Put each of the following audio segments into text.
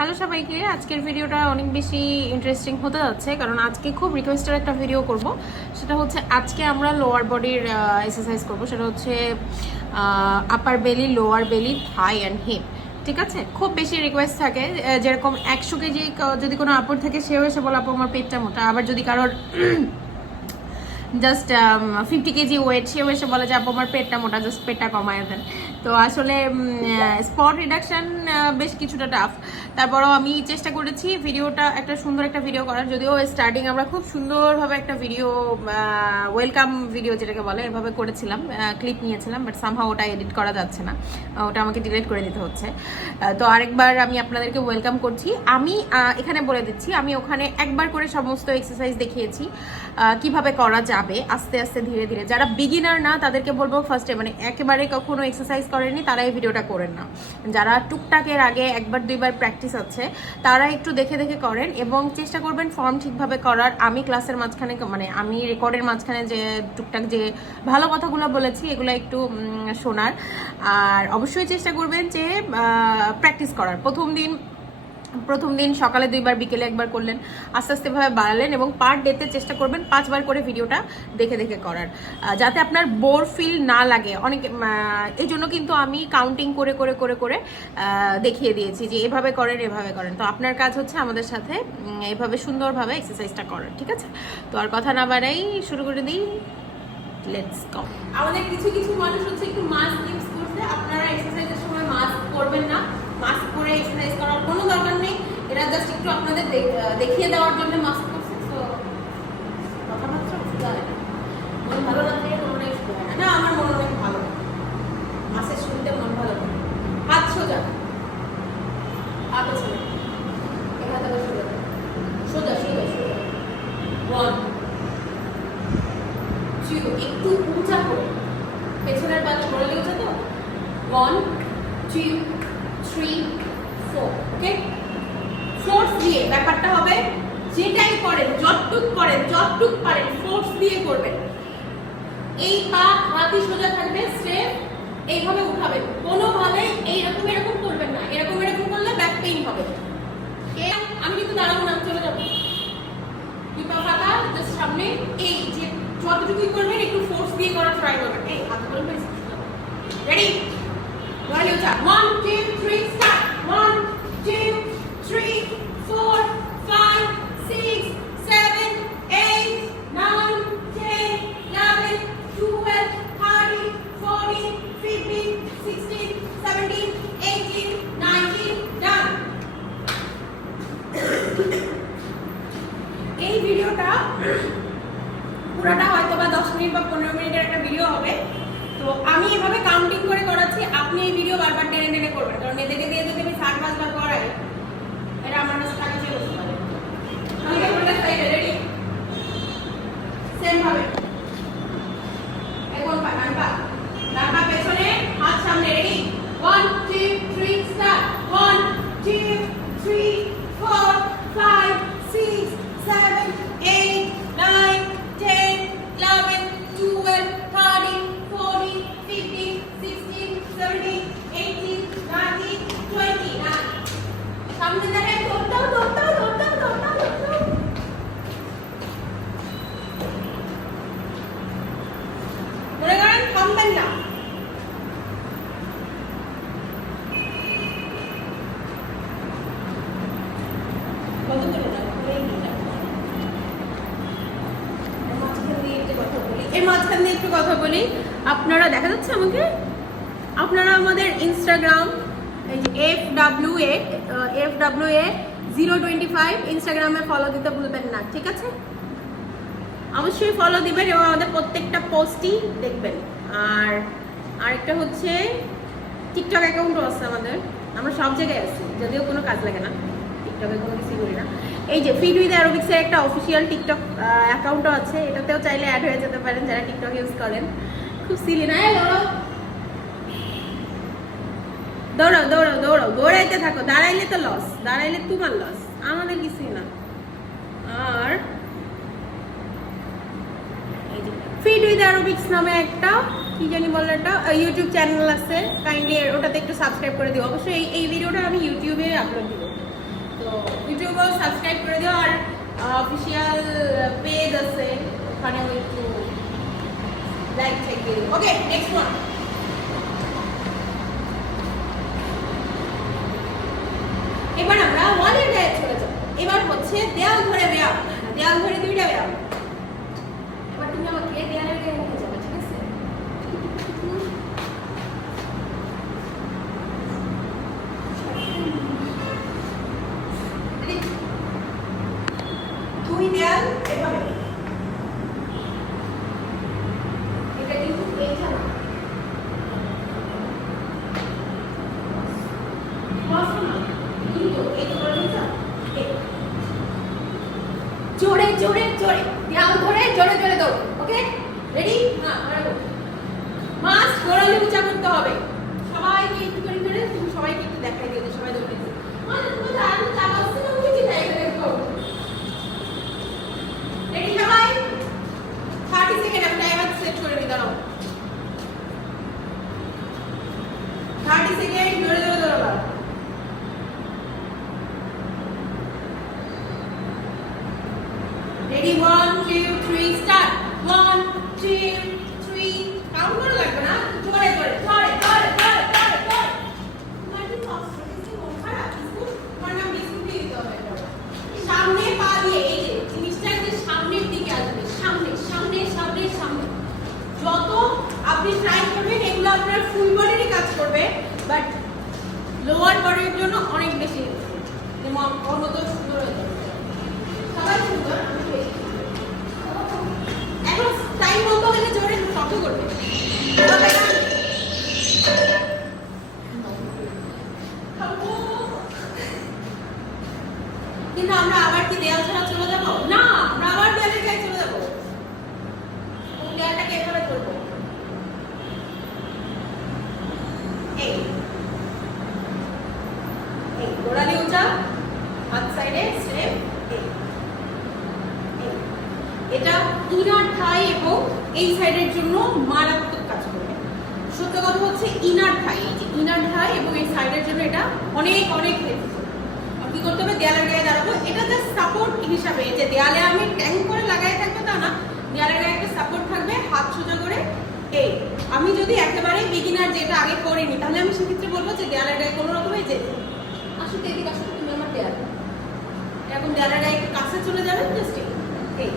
Hello সবাইকে, আজকের ভিডিওটা অনেক বেশি ইন্টারেস্টিং হতে যাচ্ছে কারণ আজকে খুব রিকোয়েস্টের একটা ভিডিও করব। সেটা হচ্ছে আজকে আমরা লোয়ার বডির এক্সারসাইজ করব। সেটা হচ্ছে আপার বেলি, লোয়ার বেলি, থাই অ্যান্ড হিপ। ঠিক আছে, খুব বেশি রিকোয়েস্ট থাকে। যেরকম 100 কেজি যদি কোনো আপুর থাকে, সেও এসে বলে আপু আমার পেটটা মোটা। আবার যদি কারোর জাস্ট 50 কেজি ওয়েট, সেও এসে বলে যে আপু আমার পেটটা মোটা, জাস্ট পেটটা কমায় দেন। তো আসলে স্পট রিডাকশন বেশ কিছুটা টাফ। তারপরেও আমি চেষ্টা করেছি ভিডিওটা একটা সুন্দর একটা ভিডিও করার। যদিও স্টার্টিং আমরা খুব সুন্দরভাবে একটা ভিডিও, ওয়েলকাম ভিডিও যেটাকে বলে, এভাবে করেছিলাম, ক্লিপ নিয়েছিলাম, বাট সামহাও ওটা এডিট করা যাচ্ছে না, ওটা আমাকে ডিলিট করে দিতে হচ্ছে। তো আরেকবার আমি আপনাদেরকে ওয়েলকাম করছি। আমি এখানে বলে দিচ্ছি, আমি ওখানে একবার করে সমস্ত এক্সারসাইজ দেখিয়েছি কিভাবে করা যাবে আস্তে আস্তে ধীরে ধীরে। যারা বিগিনার না তাদেরকে বলবো ফার্স্টে, মানে একেবারে কখনো এক্সারসাইজ করেনি তারা এই ভিডিওটা করেন না। যারা টুকটাকের আগে একবার দুইবার প্র্যাকটিস আছে তারা একটু দেখে দেখে করেন এবং চেষ্টা করবেন ফর্ম ঠিকভাবে করার। আমি ক্লাসের মাঝখানে, মানে আমি রেকর্ডের মাঝখানে যে টুকটাক যে ভালো কথাগুলো বলেছি এগুলো একটু শোনার। আর অবশ্যই চেষ্টা করবেন যে প্র্যাকটিস করার। প্রথম দিন সকালে 2বার, বিকেলে 1বার করলেন, আস্তে আস্তে ভাবে বাড়ালেন এবং পার ডেতে চেষ্টা করবেন 5বার করে ভিডিওটা দেখে দেখে করার, যাতে আপনার বোর ফিল না লাগে। অনেক এই জন্য কিন্তু আমি কাউন্টিং করে করে করে করে দেখিয়ে দিয়েছি যে এভাবে করেন, এভাবে করেন। তো আপনার কাজ হচ্ছে আমাদের সাথে এভাবে সুন্দরভাবে এক্সারসাইজটা করার। ঠিক আছে, তো আর কথা না বাড়াই শুরু করে দিই। Let's go. আমাদের কিছু কিছু মানুষ হচ্ছে একটু মাস্ক ইউজ করছে। আপনারা এক্সারসাইজের সময় মাস্ক করবেন না, মাস্ক পরে এক্সারসাইজ করার কোনো দরকার নেই। এরা জাস্ট একটু আপনাদের দেখিয়ে দেওয়ার জন্য মাস্ক করছে। তো কথাবার্তা যায় না, মন ভালো না থাকে মনে হয় না। আমার মন অনেক ভালো, মাসের শুনতে মন ভালো। হাত সোজা, হাত পেছনে, এক হাতে সোজা সোজা সোজা সোজা। 1 2, একটু উঁচা করে পেছনের পা ছড়ে দিয়েছে তো। 1 2 3 4। ওকে, ফোর্স দিয়ে ব্যাপারটা হবে, যেটাই করেন যতটুক পারেন ফোর্স দিয়ে করবেন। এই পা হাতই সোজা থাকবে, স্ট্রেট এইভাবে উঠাবেন। কোনোভাবে এইরকম এরকম করবেন না, এরকম এরকম করলে ব্যাক পেইন হবে। আমি কিন্তু দাঁড়াবো না, চলে যাবো। দুই পা ফাঁকা, জাস্ট সামনে। এই যে যতটুকুই করবেন একটু ফোর্স দিয়ে করার ট্রাই করবেন। এই হাত বলবেন, রেডি, ওয়ালি উঠা। 1 2 3 স্টার্ট। 1 2 3 4 5 6 7 8 9 10 11 12 13 14 15 16 17 18 19 ডান। এই ভিডিওটা পুরাটা হয়তো বা 10 মিনিট বা 15 মিনিটের একটা ভিডিও হবে। তো আমি এভাবে কাউন্টিং করে করাচ্ছি, আপনি এই ভিডিও বারবার টেনে টেনে করবেন, কারণ এদেরকে দিয়ে যদি আমি 60 বার করাই, এটা আমার কাছে টাকা চেয়ে বসতে পারে। রেডি, সেম ভাবে এখন ডান পা পেছনে, হাত সামনে। Ready, 1 2 3 start. 1 2 3 4 5 6 7 8 9 10 11 12 13 14 15 16 17 18 19 20 না সামনে দেখেন। দৌড়াও মনে করেন থামবেন না। কত করে না এর মাঝখান দিয়ে একটু কথা বলি। আপনারা দেখা যাচ্ছে আমাকে, আপনারা আমাদের ইনস্টাগ্রাম FWA 025 ইনস্টাগ্রামে ফলো দিতে ভুলবেন না। ঠিক আছে, অবশ্যই ফলো দিবেন এবং আমাদের প্রত্যেকটা পোস্টই দেখবেন। আর আরেকটা হচ্ছে টিকটক অ্যাকাউন্টও আছে আমাদের, আমরা সব জায়গায় আছি, যদিও কোনো কাজ লাগে না, টিকটকে কোনো কিছু করি না। এই যে ফিট উইথ অ্যারোবিক্সের একটা অফিসিয়াল টিকটক অ্যাকাউন্টও আছে, এটাতেও চাইলে অ্যাড হয়ে যেতে পারেন যারা টিকটক ইউজ করেন। খুব সিলি না, দৌড়াও দৌড়াও দৌড়াও, দৌড়াইতে থাকো। দাঁড়াইলে তো লস, দাঁড়াইলে তোমার লস, আমাদের কিছুই না। আর ফিট উইথ অ্যারোবিক্স নামে একটা কি জানি বললো, একটা ইউটিউব চ্যানেল আছে, কাইন্ডলি ওটাতে একটু সাবস্ক্রাইব করে দিও। অবশ্যই এই ভিডিওটা আমি ইউটিউবে আপলোড দিব। ইউটিউবেও সাবস্ক্রাইব করে দিও, আর অফিসিয়াল পেজ আছে ওখানেও একটু লাইক চেক দিও। ওকে, নেক্সট ওয়ান। এবার আমরা ওয়ালের গায়ে চলে যাব। এবার হচ্ছে দেয়াল ধরে ব্যায়াম, দেয়াল ধরে 2টা ব্যায়াম। এবার তুমি আমাকে দেয়ালের গায়ে নিয়ে যাবে, ঠিক আছে? দুই দেয়াল এভাবে, এটা কিন্তু এইটা না, জোরে জোরে জোরে দেয়াল ধরে জোরে জোরে দৌড়। ওকে, রেডি? না, মাস্ট গোড়ালি উঁচা করতে হবে। সবাইকে একটু করে করে তুমি সবাইকে একটু দেখাই দিও যে সবাই দৌড়েছে। মানে তুমি তো আরো চাপা আছে না, উঁচি যাই দেখো। রেডি সবাই? 30 সেকেন্ড আমি টাইমার সেট করে দিই, দাঁড়াও। 30 সেকেন্ড জোরে জোরে দৌড়াবা। Ready? 1, 2, 3, start. 1, 2, 3. Count করা লাগবে না, জোরে জোরে জোরে জোরে জোরে জোরে জোরে। তোমার কি কষ্ট হচ্ছে? মন খারাপ? তোমার নাম বিস্কুট দিয়ে দিতে হবে। সামনে পা দিয়ে, এই যে জিনিসটা যে সামনের দিকে আসবে, সামনে সামনে সামনে সামনে। যত আপনি ট্রাই করবেন এগুলো আপনার ফুল বডিরই কাজ করবে, বাট লোয়ার বডির জন্য অনেক বেশি যেমন অন্যত সুন্দর হয়ে যাবে। সবাই সুন্দর। এখন টাইম বন্ধ হলে জোরে শব্দ করবে। কিন্তু আমরা আবার কি দেয়াল ছাড়া চলে যাবো? না, আমরা আবার দেয়ালের গায়ে চলে যাবো। দেয়ালটাকে এভাবে করবো, এই এই গোড়ালি উঁচা, হাত সাইডে স্টেপ। এটা ইনার থাই এবং এই সাইডের জন্য মারাত্মক কাজ করবে। সত্য কথা হচ্ছে ইনার থাই, এই যে ইনার থাই এবং এই সাইডের জন্য এটা অনেক অনেক হেল্পফুল। আর কি করতে হবে? দেয়ালের গায়ে দাঁড়াবো। এটা জাস্ট সাপোর্ট হিসাবে, যে দেয়ালে আমি ট্যাং করে লাগাই থাকবো তা না, দেয়ালের গায়ে একটা সাপোর্ট থাকবে, হাত সোজা করে। এই আমি যদি একেবারে বিগিনার, যেটা আগে করিনি, তাহলে আমি সেক্ষেত্রে বলবো যে দেয়ালের গায়ে কোনো রকমের যেতে আসলে এদিকে আসলে তুমি আমার দেয়াল এরকম দেয়ালের গায়ে একটু কাছে চলে যাবেন। জাস্ট এই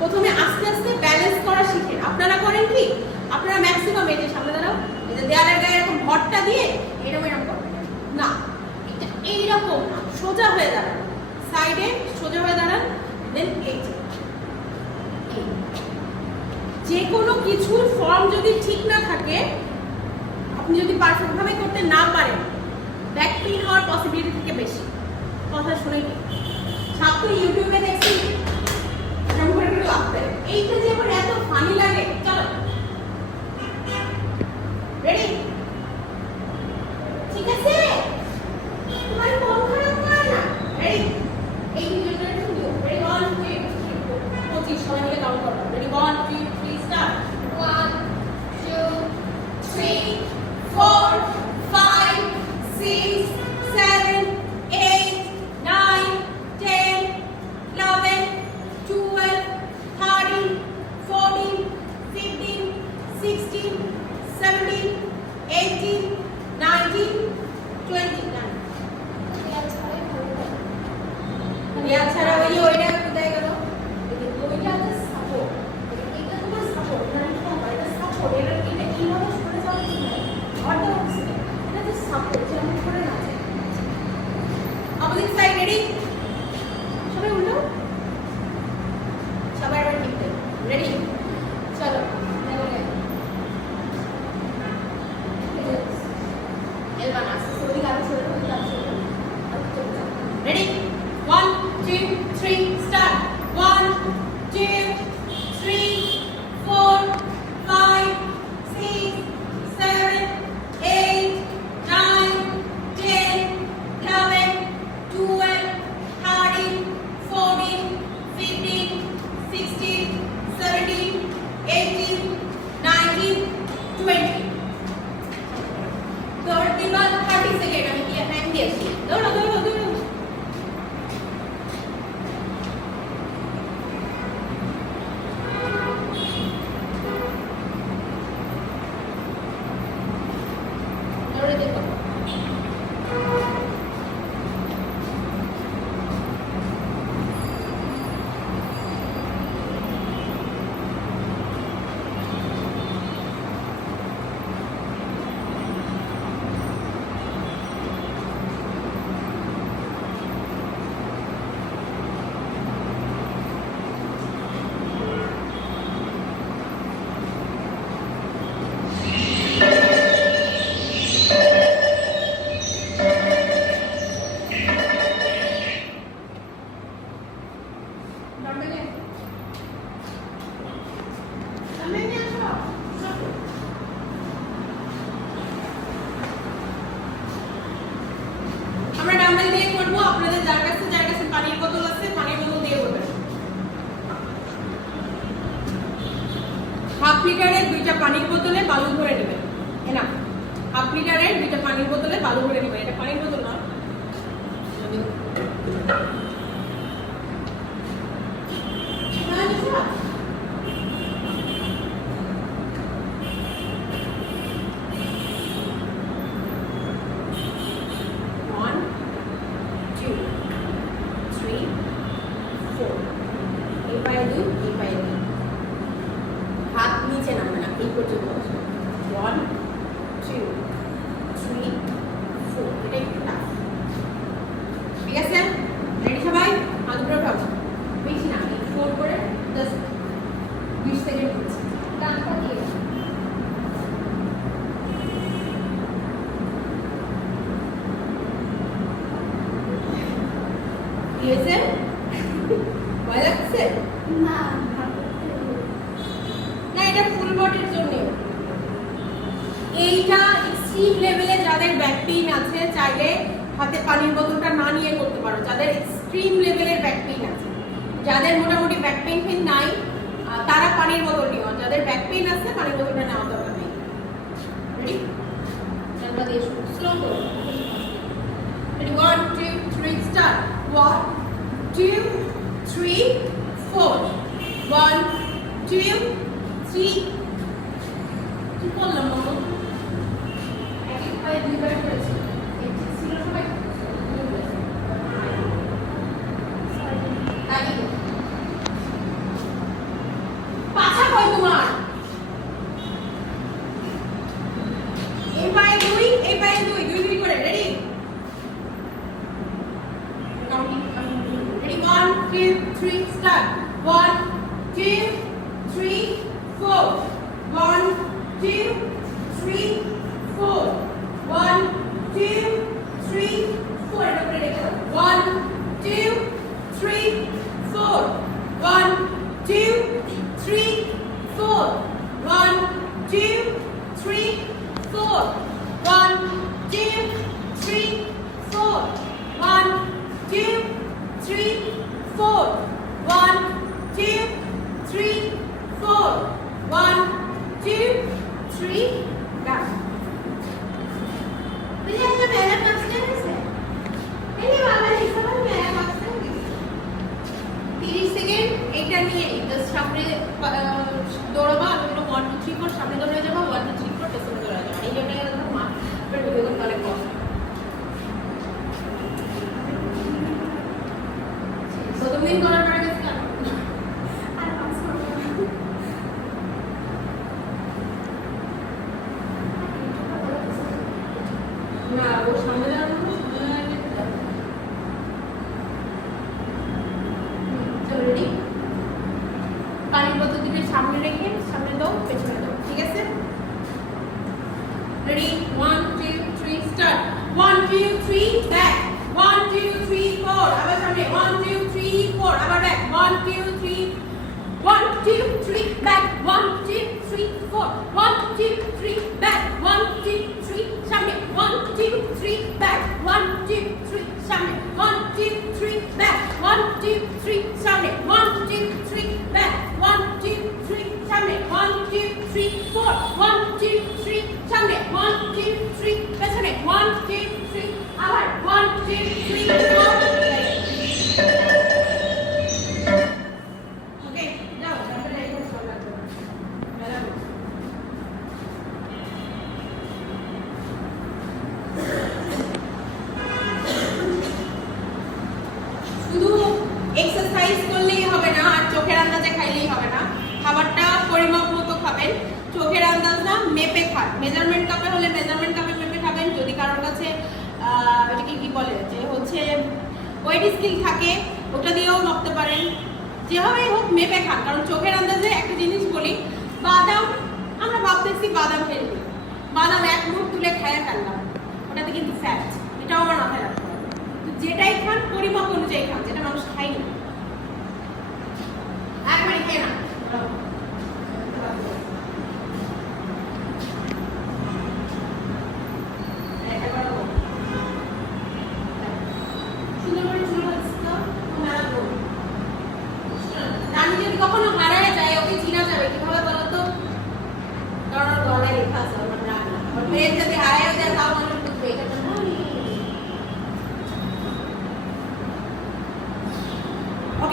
প্রথমে আস্তে আস্তে ব্যালেন্স করা শিখেন। আপনারা করেন কি? আপনারা ম্যাক্সিমাম এই যে সামনে দাঁড়াও, এই যে দেয়ালের গায়ে এরকম ভরটা দিয়ে এরকম এরকম করবেন না, এটা এইরকম না, সোজা হয়ে দাঁড়ান, সাইডে সোজা হয়ে দাঁড়ান। দেন এই যে কোনো কিছুর ফর্ম যদি ঠিক না থাকে, আপনি যদি পারফেক্ট ভাবে করতে না পারেন, ব্যাক পেইন হওয়ার পসিবিলিটি থেকে বেশি। কথা শুনে কি ছাত্র ইউটিউবে দেখছি এইটা যে আমার এত ফানি লাগে। চলো, রেডি? ঠিক আছে, তোমার মন খারাপ করে না। রেডি? এই দুজনের জন্য রেডি? 1 2 3 25 সবাই মিলে কাউন্ট করো। রেডি? 1 2 3 স্টার্ট। 1 2 3 4 5 6 7 8 9 10 11 12 13 14 15 16 17 18 19 20 দেয়াল ছাড়া ওইটা কোথায় গেল? ওইটা তো সাপোর্ট, এটা তোমার সাপোর্ট না, এটা সাপোর্ট। এটা কিভাবে সরে যাওয়া উচিত নয়, অর্ধেক হচ্ছে এটা তো সাপোর্ট, যেমন করে না যায়। Opposite side. রেডি? সবাই উল্টো, সবাই এবার ঠিক করে। রেডি? চলো, এলবান আসছে ওই গাড়ি ছেড়ে রেডি? 1 2 3 স্টার্ট। 1 2 3 4 5 6 7 8 9 10 11 12 13 14 15 16 17 18 19 20। দৌড় দিবা 30 সেকেন্ড। আমি কি হ্যান্ড দিয়েছি? দৌড়ো দৌড়ো দৌড়ো। ক্যারামেল দিয়ে করব। আপনাদের যার কাছে পানির বোতল আছে পানির বোতল দিয়ে করবেন। হাফ লিটারের 2টা পানির বোতলে বালু ভরে নেবেন। না, হাফ লিটারের 2টা পানির বোতলে বালু ভরে নেবেন। এটা পানির বোতল না। হাত নিচে নামবে না, এই পর্যন্ত 1 2 3 4। এটা একটু টাফ, ঠিক আছে? রেডি সবাই? হাত উপরে উঠাও, বেশি না, 4 করে জাস্ট 20 সেকেন্ড করছি। ডানটা দিয়ে দিয়েছে। ভয় লাগছে না? না, এটা ফুল বডির জন্য। এইটা এক্সট্রিম লেভেলে যাদের ব্যাক পেইন আছে চাইলে হাতে পানির বোতলটা না নিয়ে করতে পারো। যাদের এক্সট্রিম লেভেলের ব্যাক পেইন আছে, যাদের মোটামুটি ব্যাক পেইন নাই তারা পানির বোতল নিও। যাদের ব্যাক পেইন আছে পানির বোতলটা নেওয়া দরকার নেই। রেডি? আমরা দিয়ে শুরু, স্লো করো। রেডি? 1 2 3 স্টার্ট। 1 2 3 4 1 2 3। কি করলাম মামা? এক পায়ে 2বার করেছি। ছিল সবাই পাছা কই তোমার? এই পায়ে 2, এই পায়ে 2, 2 2 করে। রেডি? রেডি? 1 2 3 স্টার্ট। 1 2 3 4 1 2 3 4 1 2 3 4। এটা করে রেখে দাও। 1 2 3 4 1 2 3 4 1 2 3 4 1 2 3 4 1 2 3 4 1 2 3 4 1 2 3। ডান। বুঝে একটা মেলা কাজটা হয়েছে। এই বাবা লিখা বল মেলা কাজটা হয়েছে। 30 সেকেন্ড এটা নিয়ে জাস্ট সামনে দৌড়াবা। আমি বলবো 1 2 3 4 সামনে দৌড়ে যাবা, 1 2 3 4 পেছনে দৌড়ে যাবা। এই জন্য মা ভিডিও করতে অনেক কষ্ট। প্রথমদিন করার পরে গেছে কেন? আর পাস করব না, ও সামনে যাওয়ার জন্য সামনে যেতে যাবে। চলো রেডি? পানির বোতল দিকে সামনে রেখে সামনে দাও, পেছনে দাও, ঠিক আছে? রেডি? 1 2 3 স্টার্ট। 1 2 3 ব্যাক। 1 2 3 4 আবার সামনে। 1 2 3 4 আবার ব্যাক। 1 2 3 1 2 3 ব্যাক। 1 2 3 4 1 2 3 ব্যাক। 1 2 3 সামনে। 1 2 3 ব্যাক। 1 2 3 সামনে। 1 2 3 ব্যাক। 1 2 3 সামনে। 1 2 3 ব্যাক। 1 2 3 সামনে। 1 2 3 4 1 2 3 সামনে। 1 2 3 পেছনে। 1 2 3 আবার। 1 2 3 4। ওকে, যাও তারপরে এই করতে লাগবে। মেলা শুধু এক্সারসাইজ করলেই হবে না আর চোখের আন্দাজে খাইলেই হবে না। খাবারটা পরিমাপ মতো খাবেন। চোখের আন্দাজ না, মেপে খান। মেজারমেন্ট কাপে হলে মেজারমেন্ট কাপে মেপে খাবেন। যদি কারোর কাছে এটাকে কি বলে যে হচ্ছে ওয়েট স্কেল থাকে, ওটা দিয়েও মাপতে পারেন। যেভাবেই হোক মেপে খান। কারণ চোখের আন্দাজে একটা জিনিস বলি, বাদাম আমরা ভাবতেছি বাদাম হেলদি, বাদাম এক মুঠ তুলে খেয়ে ফেললাম, ওটাতে কিন্তু ফ্যাট। এটাও আমার মাথায় রাখতে হবে। তো যেটাই খান পরিমাপ অনুযায়ী খান, যেটা মানুষ খাই না। একবারে খেয়ে না।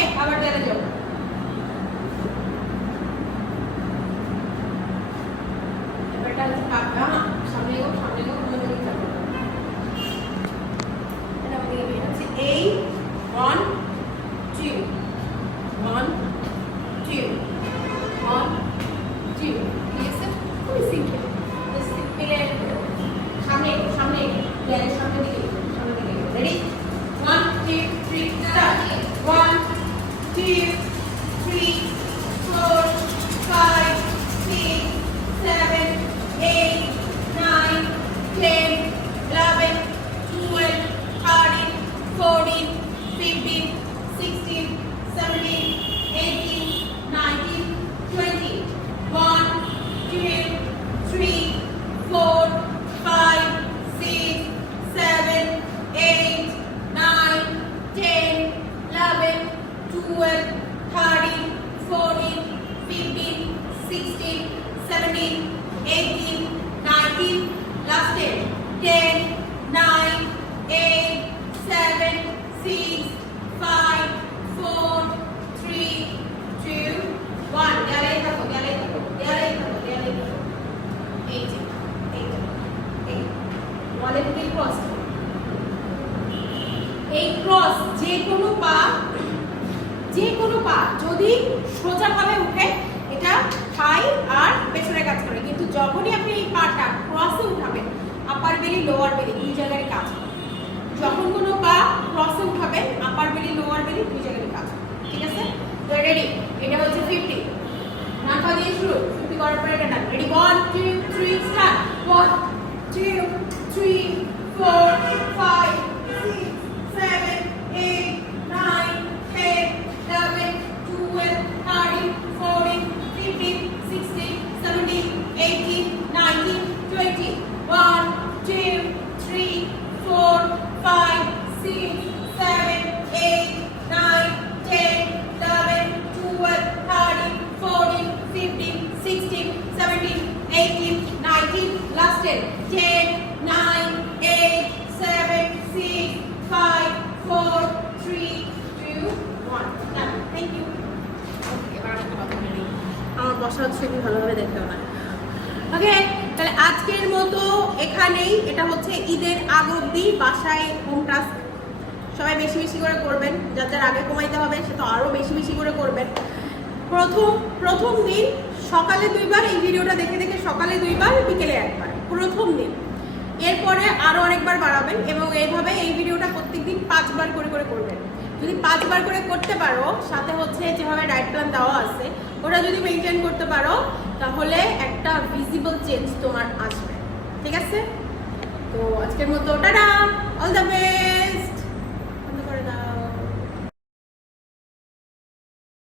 ওকে আবার দেয়ালে যাও। এবারটা পাকা সামনে গো কোনো দিকে যাবে এটা আমাদের বের আছে এই 1 2 1 2 1 2 ঠিক আছে খুবই সিম্পল সিম্পল সামনে দেয়ালের সামনে দিকে রেডি 1 2 3 স্টার্ট 1 2 3 4 5 6 7 8 9 10 11 12 13 14 15 16 17 18 19 20 1 2 3 4 5 6 7 8 9 10 11 12 13 14 15 16 17 18 19 last 10 9 8 7 6 5 4 3 2 1 দেয়ালে থাকো এই ওয়ালের দিকে ক্রস এই ক্রস যে কোনো পা যদি সোজাভাবে উঠে এটা থাই আর পেছনে কাজ করে, কিন্তু যখনই আপনি এই পাটা ক্রসে উঠাবেন আপার বেলি লোয়ার বেলি দুই জায়গায় কাজ করে। যখন কোনো পা ক্রসে উঠাবেন আপার বেলি লোয়ার বেলি দুই জায়গায় কাজ করে, ঠিক আছে? তো রেডি, এটা হচ্ছে 50 নাকা দিয়ে শুরু 50 করার পরে এটা done. Ready 1 2 3 start 1 2 3 4 5 6 7 8 9 10 11 12 13 14 15 16 17 18 19 20 1 2 3 4 5 6 7 8 9 10 11 12 13 14 15 16 17 18 19 last 10 9 8 7 6 5 4 3 2 1 done. Thank you. এবার একটা কথা বলি, আমার বসা হচ্ছে ভালোভাবে দেখতেও না। ওকে, তাহলে আজকের মতো এখানেই। এটা হচ্ছে ঈদের আগ অবধি বাসায় হোম টাস্ক সবাই বেশি বেশি করে করবেন। যাদের আগে কমাইতে হবে সে তো আরও বেশি বেশি করে করবেন। প্রথম দিন সকালে 2 বার এই ভিডিওটা দেখে সকালে 2 বার বিকেলে 1 বার প্রথম দিন। এরপরে আরও অনেকবার বাড়াবেন এবং এইভাবে এই ভিডিওটা প্রত্যেকদিন 5 বার করে করবেন। যদি 5 বার করে করতে পারো, সাথে হচ্ছে যেভাবে ডায়েট প্ল্যান দেওয়া আছে ওটা যদি মেনটেন করতে পারো, তাহলে একটা ভিজিবল চেঞ্জ তোমার আসবে, ঠিক আছে? তো আজকের মতো টাটা, অল দ্য বেস্ট।